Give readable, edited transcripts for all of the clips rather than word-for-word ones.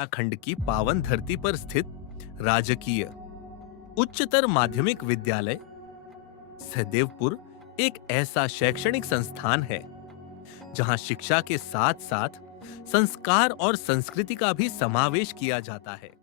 उत्तराखंड की पावन धरती पर स्थित राजकीय उच्चतर माध्यमिक विद्यालय सहदेवपुर एक ऐसा शैक्षणिक संस्थान है जहां शिक्षा के साथ साथ संस्कार और संस्कृति का भी समावेश किया जाता है।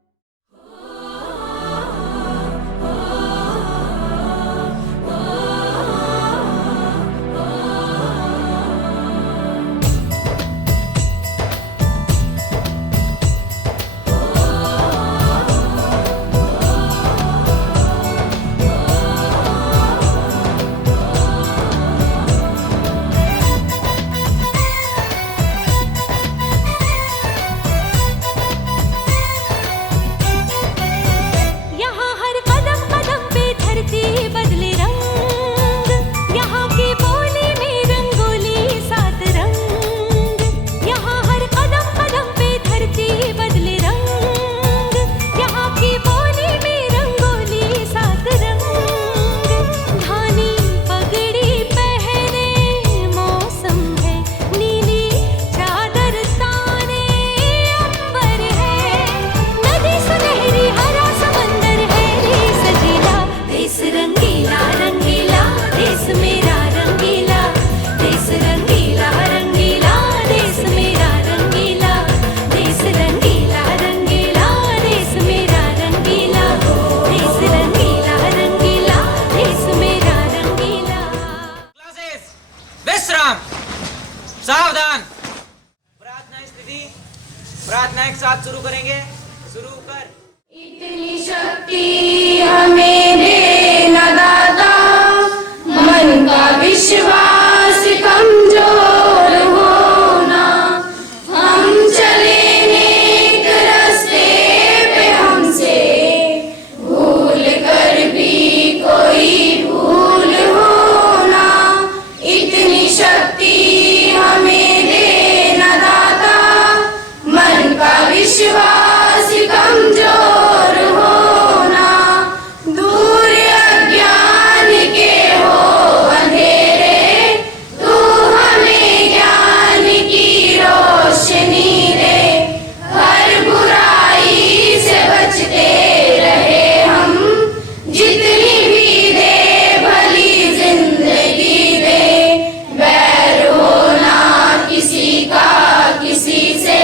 सावधान। प्रार्थना स्थिति, प्रार्थना एक साथ शुरू करेंगे। शुरू कर। इतनी शक्ति हमें दे न दाता, मन का विश्वास कमजोर होना। हम चले नेक रास्ते पे, हमसे भूल कर भी कोई भूल होना। इतनी शक्ति हमें दे न दाता, मन का विश्वास कमजोर होना। दूर अज्ञान के हो अंधेरे, तू हमें ज्ञान की रोशनी दे। हर बुराई से बचते रहे हम, जितनी भी दे भली जिंदगी दे। बैर होना किसी का किसी से,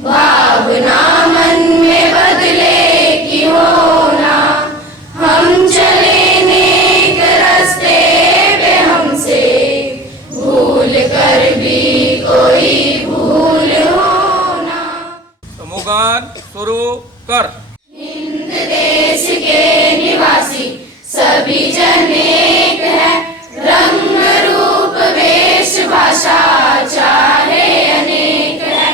भावना मन में बदले की होना। हम चले नेक रास्ते पे, हमसे भूल कर भी कोई भूल होना। समूहगान शुरू कर। हिंद देश के निवासी सभी जन एक है, रंग रूप वेश भाषा चाहे अनेक है।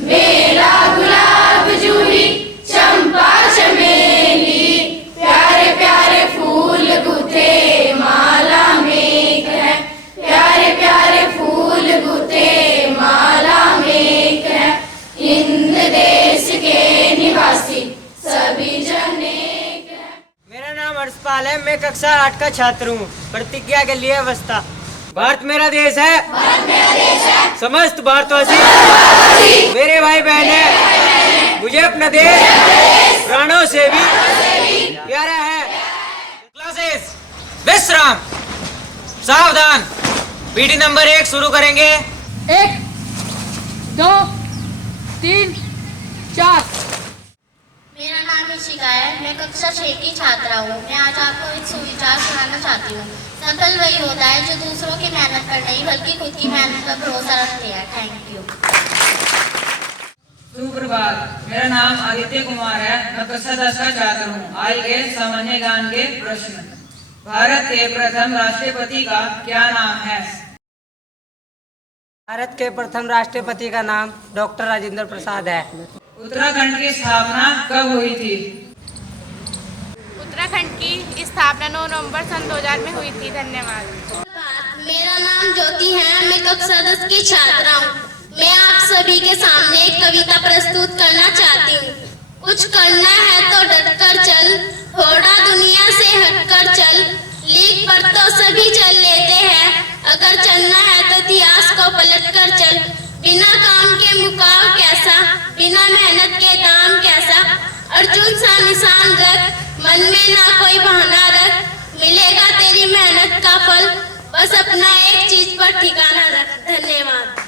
बेला गुलाब जूही चंपा चमेली, प्यारे प्यारे फूल गुथे माला में एक है। प्यारे प्यारे फूल गुथे माला में एक है। हिंद देश के निवासी सभी जन एक है। मेरा नाम हर्षपाल है। मैं कक्षा 8 का छात्र हूँ। प्रतिज्ञा के लिए अवस्था। भारत मेरा देश है, भारत मेरा देश है, समस्त भारतवासी मेरे भाई बहन है। मुझे अपना देश प्राणों से भी प्यारा है। क्लासेस विश्राम। सावधान। पीडी नंबर 1 शुरू करेंगे। 1 2 3 4। मेरा नाम इशिका है। मैं कक्षा 6 की छात्रा हूँ। मैं आज आपको एक सुविचार सुनाना चाहती हूँ। सफल वही होता है जो दूसरों की मेहनत पर नहीं बल्कि खुद की मेहनत पर भरोसा रखते हैं। Thank you. सुप्रभात। मेरा नाम आदित्य कुमार है। मैं कक्षा 10 का छात्र हूँ। आज के सामान्य ज्ञान के प्रश्न। भारत के प्रथम राष्ट्रपति का क्या नाम है? भारत के प्रथम राष्ट्रपति का नाम डॉक्टर राजेंद्र प्रसाद है। उत्तराखंड की स्थापना कब हुई थी? उत्तराखंड की स्थापना 9 नवंबर सन 2000 में हुई थी। धन्यवाद। मेरा नाम ज्योति है। मैं कक्षा 10 की छात्रा हूँ। मैं आप सभी के सामने एक कविता प्रस्तुत करना चाहती हूँ। कुछ करना है तो डटकर चल, थोड़ा दुनिया से हटकर चल। लीक पर तो सभी चल लेते हैं, अगर चलना है तो इतिहास को पलट कर चल। बिना काम के मुकाव कैसा, बिना मेहनत के दाम अर्जुन सा निशान रख, मन में ना कोई बहाना रख, मिलेगा तेरी मेहनत का फल, बस अपना एक चीज पर ठिकाना रख। धन्यवाद।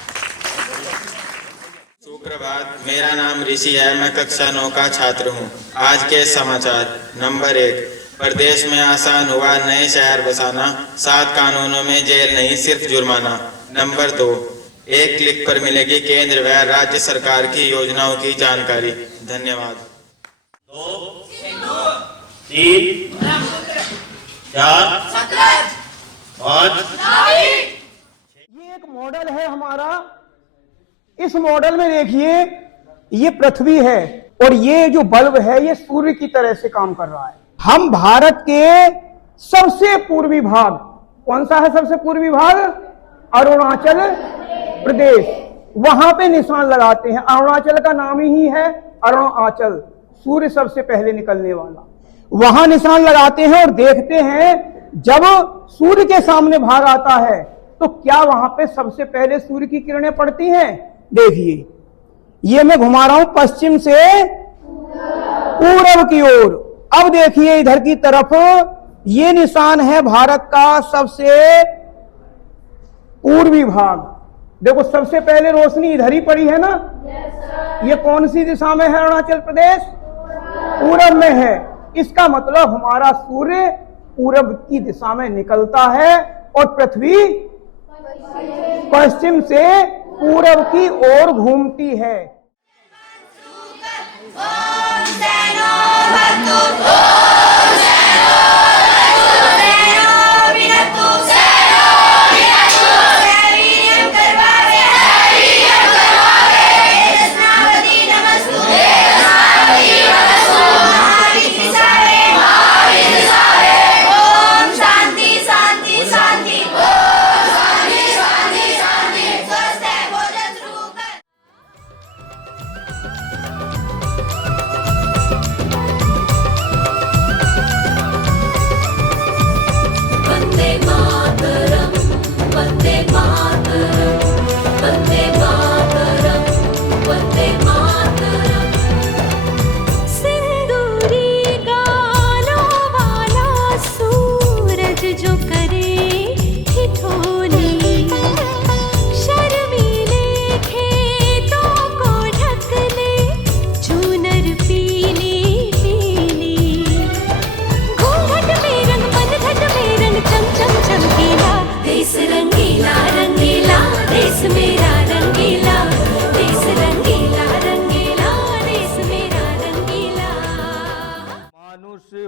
सुप्रभात, मेरा नाम ऋषि है, मैं कक्षा 9 का छात्र हूँ। आज के समाचार। नंबर 1, प्रदेश में आसान हुआ नए शहर बसाना, 7 कानूनों में जेल नहीं सिर्फ जुर्माना। नंबर 2, एक क्लिक पर मिलेगी केंद्र व राज्य सरकार की योजनाओं की जानकारी। धन्यवाद। 2 3 4 5। ये एक मॉडल है हमारा। इस मॉडल में देखिए, ये पृथ्वी है और ये जो बल्ब है ये सूर्य की तरह से काम कर रहा है। हम भारत के सबसे पूर्वी भाग, कौन सा है सबसे पूर्वी भाग? अरुणाचल प्रदेश, वहां पे निशान लगाते हैं। अरुणाचल का नाम ही है अरुणाचल, सूर्य सबसे पहले निकलने वाला। वहां निशान लगाते हैं और देखते हैं जब सूर्य के सामने भाग आता है तो क्या वहां पे सबसे पहले सूर्य की किरणें पड़ती हैं? देखिए, ये मैं घुमा रहा हूं पश्चिम से पूरब की ओर। अब देखिए इधर की तरफ, ये निशान है भारत का सबसे पूर्वी भाग। देखो सबसे पहले रोशनी इधर ही पड़ी है ना। ये कौन सी दिशा में है? अरुणाचल प्रदेश पूरब में है। इसका मतलब हमारा सूर्य पूरब की दिशा में निकलता है और पृथ्वी पश्चिम से पूरब की ओर घूमती है।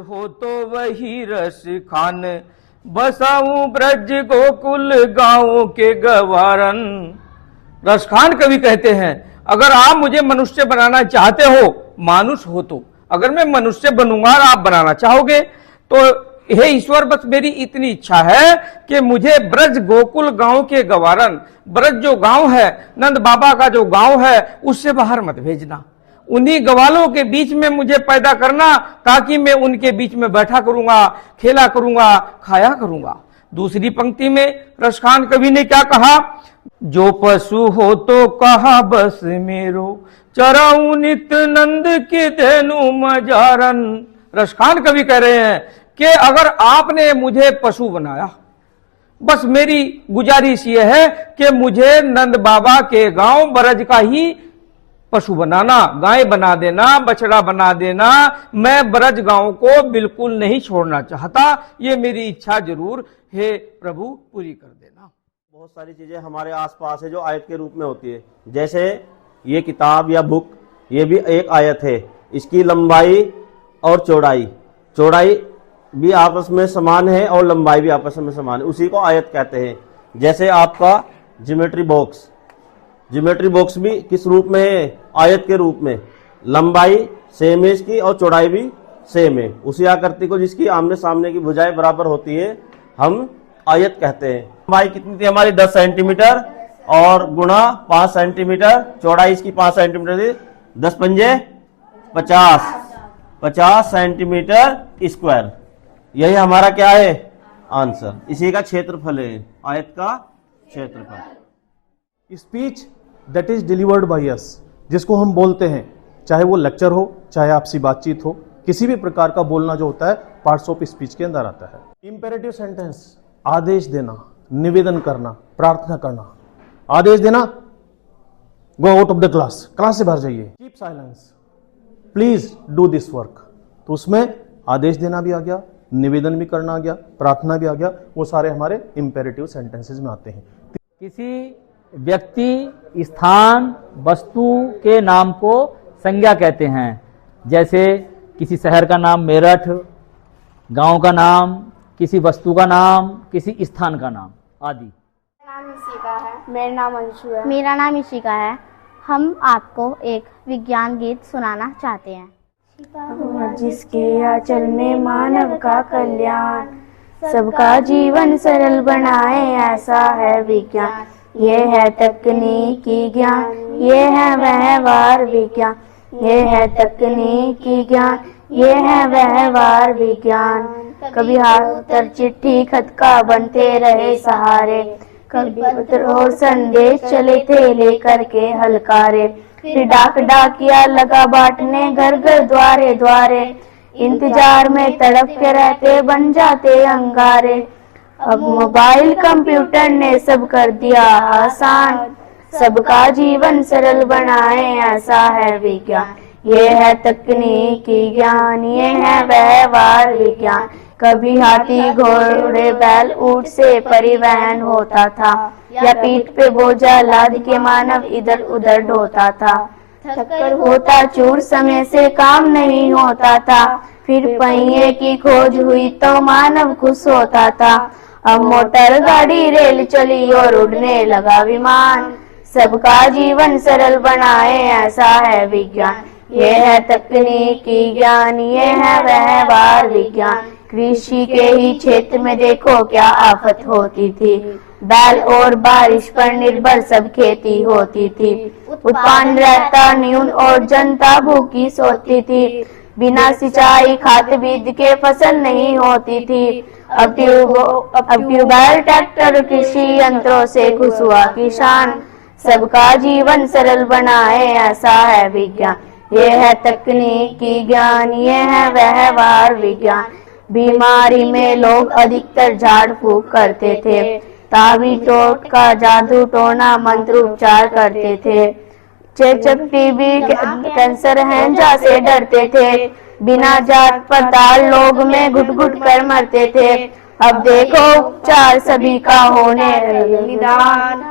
हो तो वही रस खान, बसाऊं ब्रज गोकुल गाँव के गवारन। रसखान कवि कहते हैं, अगर आप मुझे मनुष्य बनाना चाहते हो, मानुष हो तो, अगर मैं मनुष्य बनूंगा और आप बनाना चाहोगे तो हे ईश्वर, बस मेरी इतनी इच्छा है कि मुझे ब्रज गोकुल गांव के गवारन, ब्रज जो गांव है, नंद बाबा का जो गांव है, उससे बाहर मत भेजना। उन्हीं ग्वालों के बीच में मुझे पैदा करना, ताकि मैं उनके बीच में बैठा करूंगा, खेला करूंगा, खाया करूंगा। दूसरी पंक्ति में रसखान कवि ने क्या कहा? जो पशु हो तो कहा बस मेरो, चराऊं नित नंद के धेनु मजारन। रसखान कवि कह रहे हैं कि अगर आपने मुझे पशु बनाया, बस मेरी गुजारिश ये है कि मुझे नंद बाबा के गांव ब्रज का ही पशु बनाना, गाय बना देना, बछड़ा बना देना। मैं ब्रज गांव को बिल्कुल नहीं छोड़ना चाहता। ये मेरी इच्छा जरूर है प्रभु पूरी कर देना। बहुत सारी चीजें हमारे आसपास है जो आयत के रूप में होती है। जैसे ये किताब या बुक, ये भी एक आयत है। इसकी लंबाई और चौड़ाई भी आपस में समान है और लंबाई भी आपस में समान है, उसी को आयत कहते हैं। जैसे आपका ज्योमेट्री बॉक्स भी किस रूप में है? आयत के रूप में। लंबाई सेम है इसकी और चौड़ाई भी सेम है। उसी आकृति को जिसकी आमने सामने की भुजाएं बराबर होती है, हम आयत कहते हैं। लंबाई कितनी थी हमारी? 10 सेंटीमीटर और गुणा 5 सेंटीमीटर। चौड़ाई इसकी 5 सेंटीमीटर थी। 10 पंजे 50 सेंटीमीटर स्क्वायर। यही हमारा क्या है? आंसर। इसी का क्षेत्रफल है, आयत का क्षेत्रफल। Speech that is delivered by us, जिसको हम बोलते हैं, चाहे वो लेक्चर हो, चाहे आपसी बातचीत हो, किसी भी प्रकार का बोलना जो होता है पार्ट्स ऑफ स्पीच के अंदर आता है। इंपेरेटिव सेंटेंस, आदेश देना, निवेदन करना, प्रार्थना करना। आदेश देना, go out of the class, class से बाहर जाइए। Keep silence, please do this work. तो उसमें आदेश देना भी आ गया, निवेदन भी करना आ गया, प्रार्थना भी आ गया, वो सारे हमारे इंपेरेटिव सेंटेंसेस में आते हैं। किसी व्यक्ति, स्थान, वस्तु के नाम को संज्ञा कहते हैं। जैसे किसी शहर का नाम मेरठ, गांव का नाम, किसी वस्तु का नाम, किसी स्थान का नाम आदि। मेरा नाम अंशु है। मेरा नाम इशिका है। हम आपको एक विज्ञान गीत सुनाना चाहते हैं। जिसके आंचल में मानव का कल्याण, सबका जीवन सरल बनाए, ऐसा है विज्ञान। ये है तकनीकी ज्ञान, ये है व्यवहार विज्ञान। ये है तकनीकी ज्ञान, ये है व्यवहार विज्ञान। कभी हाथ उत्तर चिट्ठी खत का बनते रहे सहारे, कभी पत्र और संदेश चले थे लेकर के हलकारे। फिर डाक डाकिया लगा बांटने घर घर द्वारे द्वारे, इंतजार में तड़प के रहते बन जाते अंगारे। अब मोबाइल कंप्यूटर ने सब कर दिया आसान, सबका जीवन सरल बनाए, ऐसा है विज्ञान। ये है तकनीकी ज्ञान, ये है व्यवहार विज्ञान। कभी हाथी घोड़े बैल ऊंट से परिवहन होता था, या पीठ पे बोझा लाद के मानव इधर उधर ढोता था। थक्कर होता चूर, समय से काम नहीं होता था। फिर पहिए की खोज हुई तो मानव खुश होता था। अब मोटर गाड़ी रेल चली और उड़ने लगा विमान, सबका जीवन सरल बनाए, ऐसा है विज्ञान। ये है तकनीकी ज्ञान, ये है व्यवहार विज्ञान। कृषि के ही क्षेत्र में देखो क्या आफत होती थी, बैल और बारिश पर निर्भर सब खेती होती थी। उत्पादन रहता न्यून और जनता भूखी सोती थी। बिना सिंचाई खाद बीज के फसल नहीं होती थी। अब ट्यूबवेल ट्रैक्टर कृषि यंत्रों से खुश हुआ किसान, सबका जीवन सरल बनाए, ऐसा है विज्ञान। ये है तकनीकी ज्ञान, ये है व्यवहार विज्ञान। बीमारी में लोग अधिकतर झाड़ फूक करते थे, ताबी टोटका जादू टोना मंत्र उपचार करते थे। चेचक टीबी कैंसर हैजा से डरते थे, बिना जांच पड़ताल लोग में घुट घुट कर मरते थे। अब देखो उपचार सभी का होने निदान,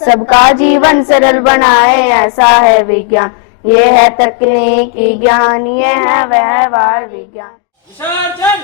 सबका जीवन सरल बनाए, ऐसा है विज्ञान। ये है तकनीकी ज्ञान, ये है व्यवहार विज्ञान। विसर्जन।